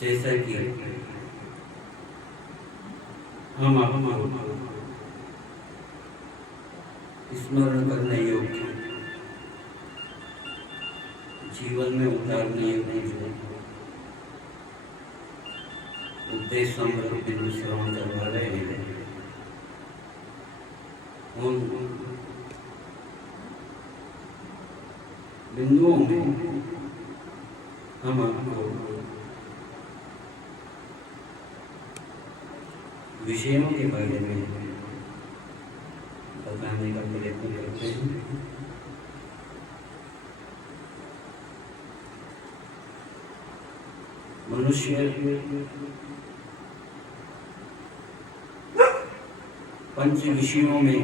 जैसा कि हम आपको स्मरण करने योग्य, जीवन में उतारने योग्य जो उद्देश्य हम बिंदु श्रवण करवा रहे हैं, उन बिंदुओं में हम आपको विषयों के बारे में बताने का प्रयत्न करते हैं। मनुष्य पंच विषयों में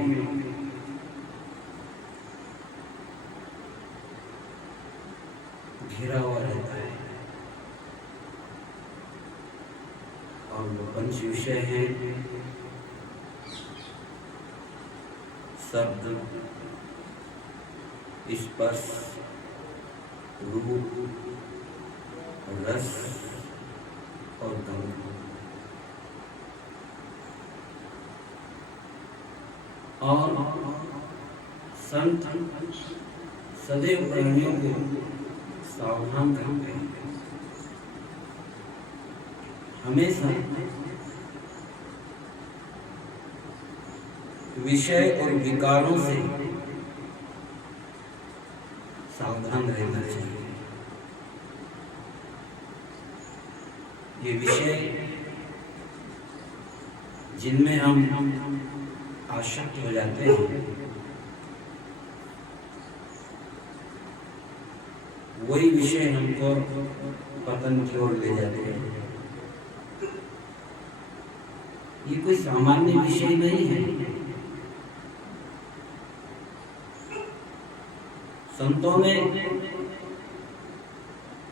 घिरा हुआ रहता है और वो पंच विषय हैं शब्द, स्पर्श, रूप, रस और गंध। और संत सदैव प्राणियों को सावधान करते हैं, हमेशा विषय और विकारों से सावधान रहना चाहिए। ये विषय जिनमें हम आसक्त हो जाते हैं, वही विषय हमको पतन की ओर ले जाते हैं। ये कोई सामान्य विषय नहीं है। संतों ने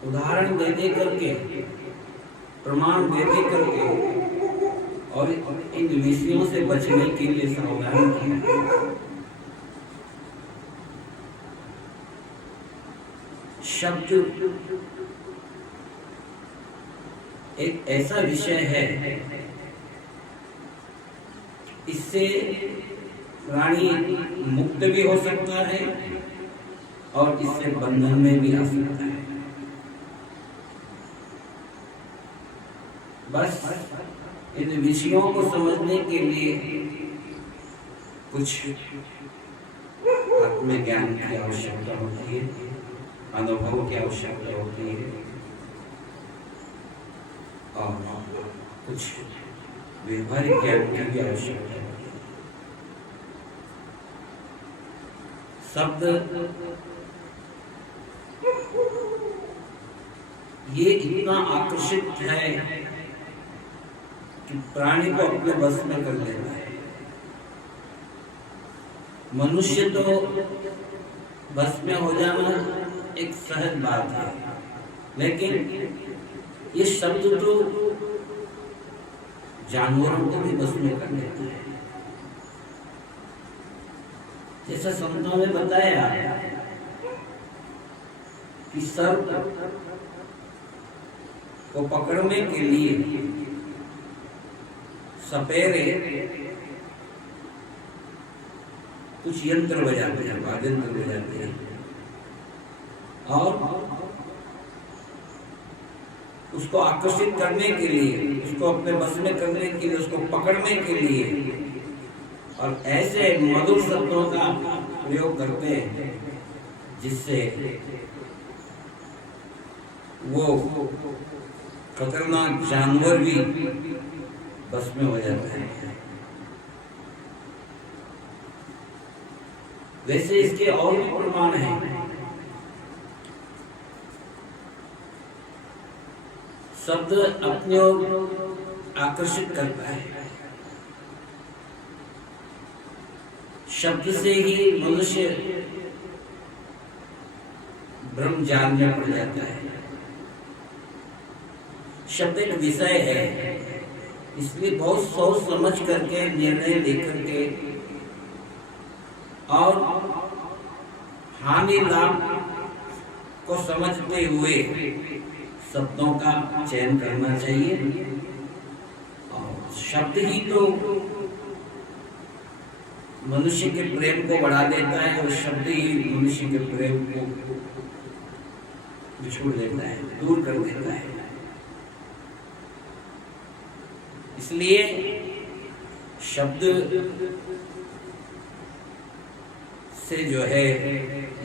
उदाहरण दे दे करके, प्रमाण दे दे करके और इन विषयों से बचने के लिए सावधान किया। शब्द एक ऐसा विषय है, इससे प्राणी मुक्त भी हो सकता है और इससे बंधन में भी आ सकता है। बस इन विषयों को समझने के लिए कुछ आत्मज्ञान की आवश्यकता होती है, अनुभव की आवश्यकता होती है और कुछ व्यवहारिक ज्ञान की भी आवश्यकता होती है। शब्द ये इतना आकर्षित है कि प्राणी को अपने बस में कर लेता है। मनुष्य तो बस में हो जाना एक सहज बात है, लेकिन ये शब्द तो जानवरों को भी बस में कर लेता है। जैसा संतों ने बताया कि सर्प को पकड़ने के लिए सपेरे कुछ यंत्र बजाते हैं, वाद्यंत्र बजाते हैं और उसको आकर्षित करने के लिए, उसको अपने बस में करने के लिए, उसको पकड़ने के लिए और ऐसे मधुर शब्दों का प्रयोग करते हैं जिससे वो खतरनाक जानवर भी बस में हो जाता है। वैसे इसके और भी प्रमाण हैं। शब्द अपने ओर आकर्षित करता है। शब्द से ही मनुष्य ब्रह्म जाल में पड़ जाता है। शब्द एक विषय है, इसलिए बहुत सोच समझ करके, निर्णय लेकर के और हानि लाभ को समझते हुए शब्दों का चयन करना चाहिए। और शब्द ही तो मनुष्य के प्रेम को बढ़ा देता है और शब्द ही मनुष्य के प्रेम को बिछोड़ देता है, दूर कर देता है। इसलिए शब्द से जो है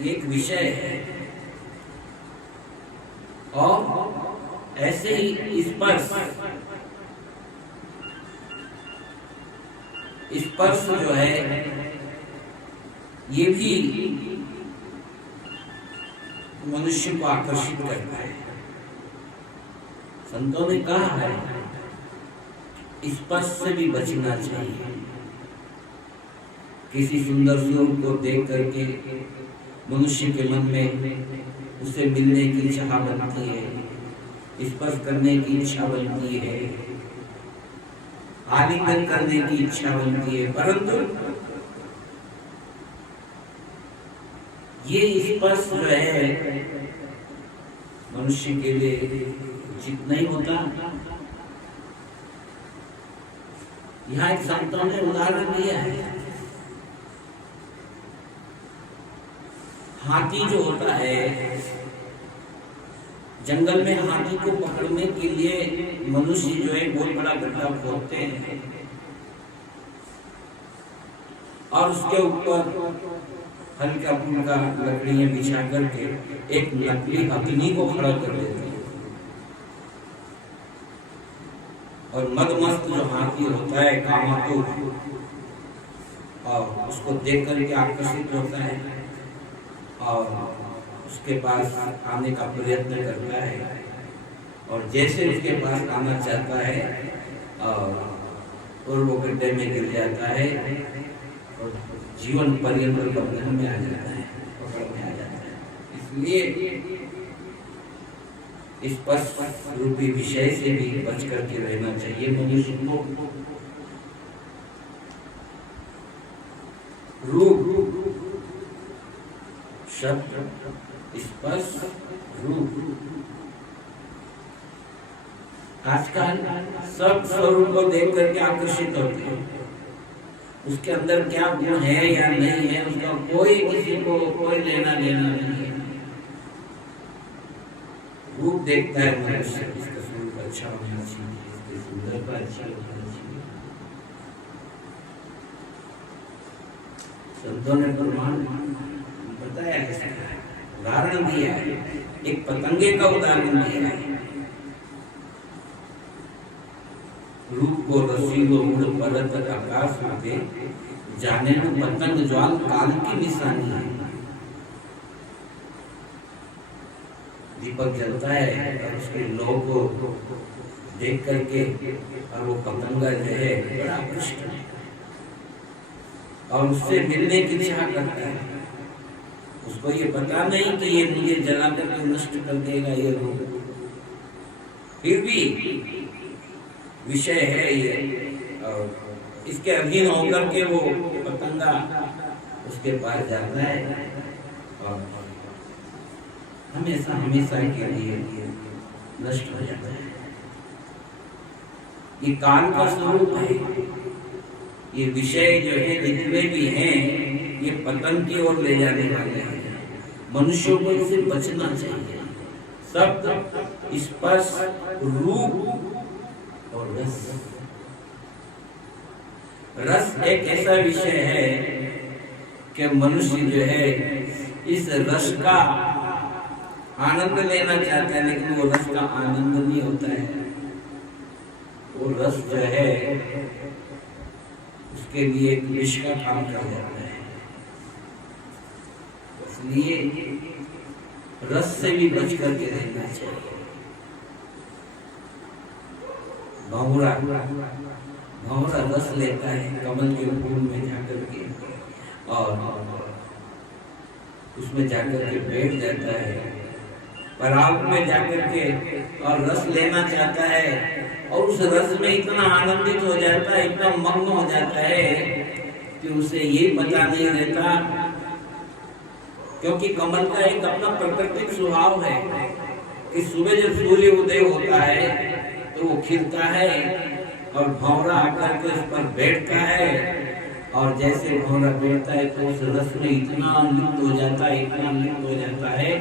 एक विषय है। और ऐसे ही स्पर्श जो है ये भी मनुष्य को आकर्षित करता है। संतों ने कहा है स्पर्श से भी बचना चाहिए। किसी सुंदर स्वरूप को देख करके मनुष्य के मन में उसे मिलने की इच्छा बनती है, स्पर्श करने की इच्छा बनती है, आलिंगन करने की इच्छा बनती है, परंतु ये स्पर्श जो है मनुष्य के लिए उचित नहीं होता। यहाँ एक संतों ने उदाहरण दिया है, हाथी जो होता है, जंगल में हाथी को पकड़ने के लिए मनुष्य जो है बहुत बड़ा गड्ढा खोदते हैं और उसके ऊपर हल्का फुल्का लकड़ियां बिछा करके एक नकली अग्नि को खड़ा कर देते हैं। और मदमस्त जो हाथी होता है कामातुर, और उसको देख करके आकर्षित होता है और उसके पास आने का प्रयत्न करता है। और जैसे उसके पास आना चाहता है और वो गड्ढे में गिर जाता है और जीवन पर्यंत बंधन में आ जाता है, पकड़ में आ जाता है। इसलिए स्पर्श रूपी विषय से भी बच करके रहना चाहिए मनुष्य को। रूप, शब्द, स्पर्श, रूप, आजकल सब स्वरूप को देख करके आकर्षित होते हैं। उसके अंदर क्या गुण है या नहीं है उसका कोई किसी को कोई लेना देना नहीं है। रूप देखता है मनुष्य, इसका स्वरूप अच्छा होना चाहिए, इसकी सुंदरता अच्छी होनी चाहिए। संतों ने प्रमाण बताया है, उदाहरण दिया है, एक पतंगे का उदाहरण दिया है। रूप को रसीलो उड़ परत आकाश होते, जाने न पतंग ज्वाल काल की निशानी है। दीपक जलता है और उसके लौ को देख करके और वो पतंगा जो है बड़ा आकृष्ट है और उससे मिलने की इच्छा करता है। उसको ये पता नहीं कि ये मुझे जला करके नष्ट कर देगा ये रूप, फिर भी विषय है ये और इसके अधीन होकर के वो पतंगा उसके पास जाता है और हमेशा हमेशा के लिए नष्ट हो जाता है। ये काल का स्वरूप है। ये विषय जो है जितने भी हैं ये पतंग की ओर ले जाने वाले हैं। मनुष्यों को इनसे बचना चाहिए। शब्द, स्पर्श, रूप और रस। रस एक ऐसा विषय है कि मनुष्य जो है इस रस का आनंद लेना चाहता है, लेकिन वो रस का आनंद नहीं होता है। वो रस जो है उसके लिए एक विष का काम कर जाता है। इसलिए रस से भी बच करके रहना चाहिए। भंवरा रस लेता है कमल के फूल में जाकर के और उसमें जाकर के बैठ जाता है, पराग में जाकर के और रस लेना चाहता है और उस रस में इतना आनंदित हो जाता है, इतना मग्न हो जाता है कि उसे ये पता नहीं रहता, क्योंकि कमल का एक अपना प्राकृतिक स्वभाव है कि सुबह जब सूर्य उदय होता है तो वो खिलता है और भंवरा आकर के उस पर बैठता है, और जैसे भंवरा बैठता है तो उस रस में इतना लिप्त हो जाता है, इतना लिप्त हो जाता है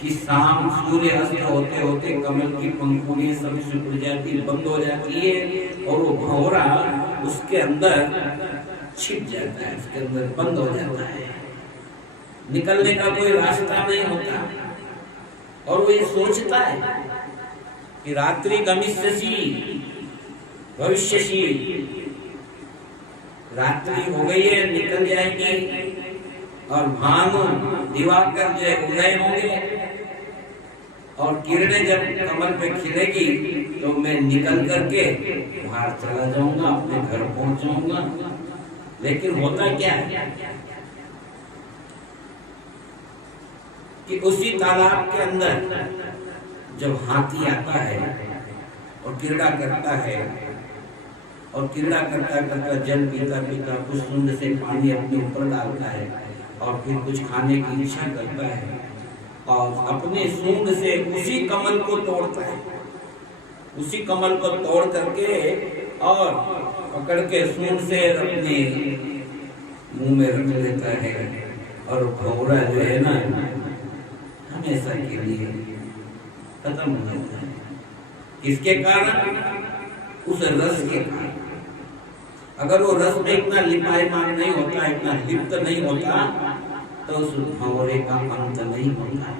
कि शाम सूर्य अस्त होते होते कमल की पंखुड़ियां सब सिकुड़ जाती, बंद हो जाती है, और वो भंवरा उसके अंदर छिप जाता है, उसके अंदर बंद हो जाता है, निकलने का कोई रास्ता नहीं होता। और वो ये सोचता है कि रात्रि गमिष्यसि भविष्यसि, रात्रि हो गई है, निकल जाएगी, और भानु दिवाकर जो है उदय होंगे, और किरणें जब कमल पे खिलेगी तो मैं निकल करके बाहर चला जाऊंगा, अपने घर पहुंच जाऊंगा। लेकिन होता क्या है कि उसी तालाब के अंदर जब हाथी आता है और क्रीड़ा करता है, और क्रीड़ा करता करता जल पीता पीता कुछ सूंड से पानी अपने ऊपर डालता है, और फिर कुछ खाने की इच्छा करता है, और अपने सूंड से उसी कमल को तोड़ता है, उसी कमल को तोड़ करके और पकड़ के सूंड से अपने मुंह में रख लेता है, और भंवरा जो है ना हमेशा के लिए खत्म हो जाता है। किसके कारण? उस रस के कारण। अगर वो रस में इतना लिपायमान नहीं होता, इतना लिप्त नहीं होता, तो उस भंवरे का अंत नहीं होता।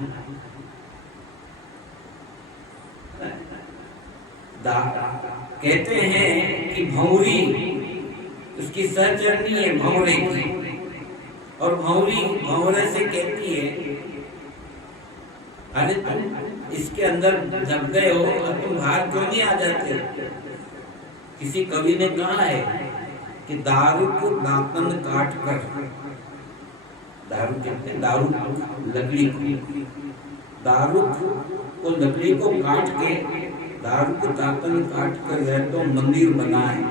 कहते हैं कि भंवरी उसकी सहचरनी है भंवरे की, और भंवरी भंवरे से कहती है, अरे तुम इसके अंदर जब गए हो और तुम बाहर क्यों नहीं आ जाते? किसी कवि ने कहा है कि दारू को दांतन काट कर, दारू कहते हैं दारू लकड़ी को, दारू को लकड़ी को काट के, दारू को दांतन काट कर तो मंदिर बनाए।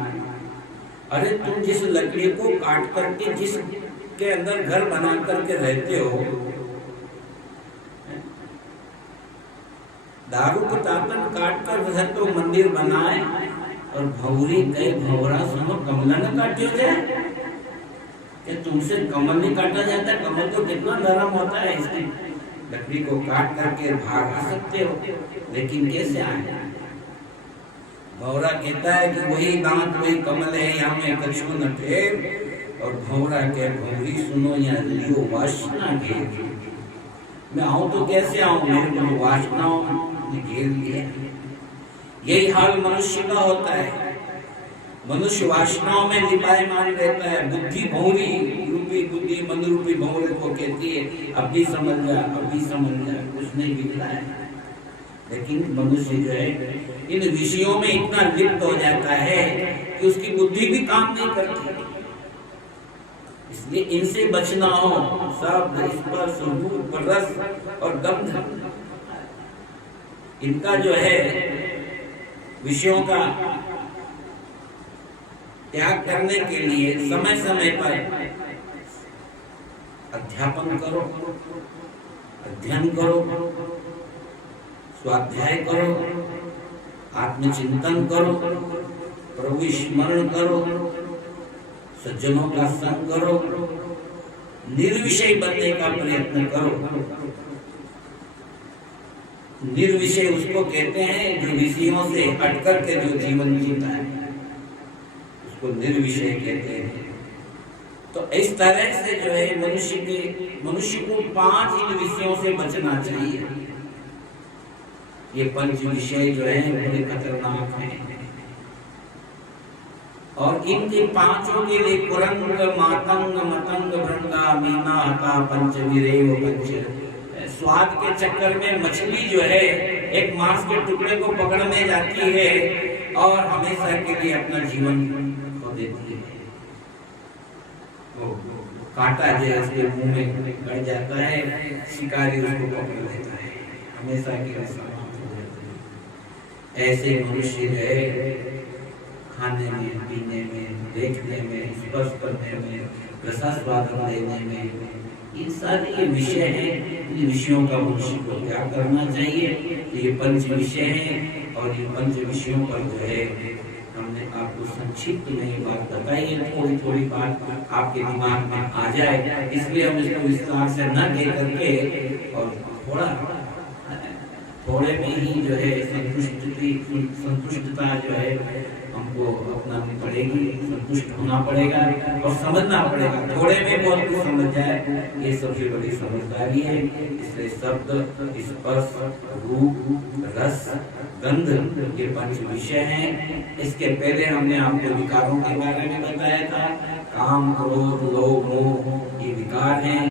अरे तुम जिस लकड़ी को काट करके जिसके अंदर घर बना करके रहते हो, दारू को दांतन काट कर तो मंदिर बनाए, और भंवरी कई भंवरा सुनो कमला न काटियो जाए, कि तुमसे कमल नहीं काटा जाता? कमल तो कितना नरम होता है, इसकी लकड़ी को काट करके भाग आ सकते हो, लेकिन कैसे आए? भंवरा कहता है कि वही दांत वही कमल है, यहाँ में कछु न टेर, और भंवरा के भंवरी सुनो यहाँ लियो वासना घेर, मैं आऊं तो कैसे आऊं, मेरे को वासनाओं ने घेर लिया। यही हाल मनुष्य का होता है, मनुष्य वासनाओं में लिपायमान रहता है। बुद्धि भंवरी रूपी, बुद्धि मन रूपी भंवरे को कहती है अभी समझ जा, अभी समझ जा, कुछ नहीं बिगड़ा है। लेकिन मनुष्य जो है इन विषयों में इतना लिप्त हो जाता है कि उसकी बुद्धि भी काम नहीं करती। इसलिए इनसे बचना हो, शब्द स्पर्श रूप रस और गंध, इनका जो है विषयों का त्याग करने के लिए समय समय पर अध्यापन करो, अध्ययन करो, स्वाध्याय करो, आत्मचिंतन करो, प्रभु स्मरण करो, सज्जनों का संग करो, निर्विषय बनने का प्रयत्न करो। निर्विषय उसको कहते हैं जो विषयों से हटकर के जो जीवन जीता है, उसको निर्विषय कहते हैं। तो इस तरह से जो है मनुष्य को 5 इन विषयों से बचना चाहिए। ये 5 विषय जो है बड़े खतरनाक हैं, और इनके 5 के लिए कुरंग मातंग मतंग भृंगा मीना हता पंचवीरेव पंच। स्वाद के चक्कर में मछली जो है एक मांस के टुकड़े को पकड़ने जाती है और हमेशा के लिए अपना जीवन खो देती है। वो कांटा जो है उसके मुंह में गड़ जाता है, शिकारी उसको पकड़ लेता है, हमेशा के लिए समाप्त हो जाता है। ऐसे मनुष्य है खाने में, पीने में, देखने में, स्पर्श करने में, रसास्वादन लेने में, ये सारे ये विषय हैं। इन विषयों का मनुष्य को त्याग करना चाहिए। ये पंच विषय हैं और ये पंच विषयों पर जो है हमने आपको संक्षिप्त में ये बात बताई है। थोड़ी थोड़ी बात आपके दिमाग में आ जाए, इसलिए हम इसको विस्तार से न कह करके और थोड़े में ही जो है संतुष्टता जो है हमको अपनानी पड़ेगी, संतुष्ट होना पड़ेगा और समझना पड़ेगा। थोड़े में बहुत कुछ समझ जाए, ये सबसे बड़ी समझदारी है। इसलिए शब्द, स्पर्श, रूप, रस, गंध ये पंच विषय हैं। इसके पहले हमने आपको विकारों के बारे में बताया था। काम, क्रोध, लोभ, मोह ये विकार हैं।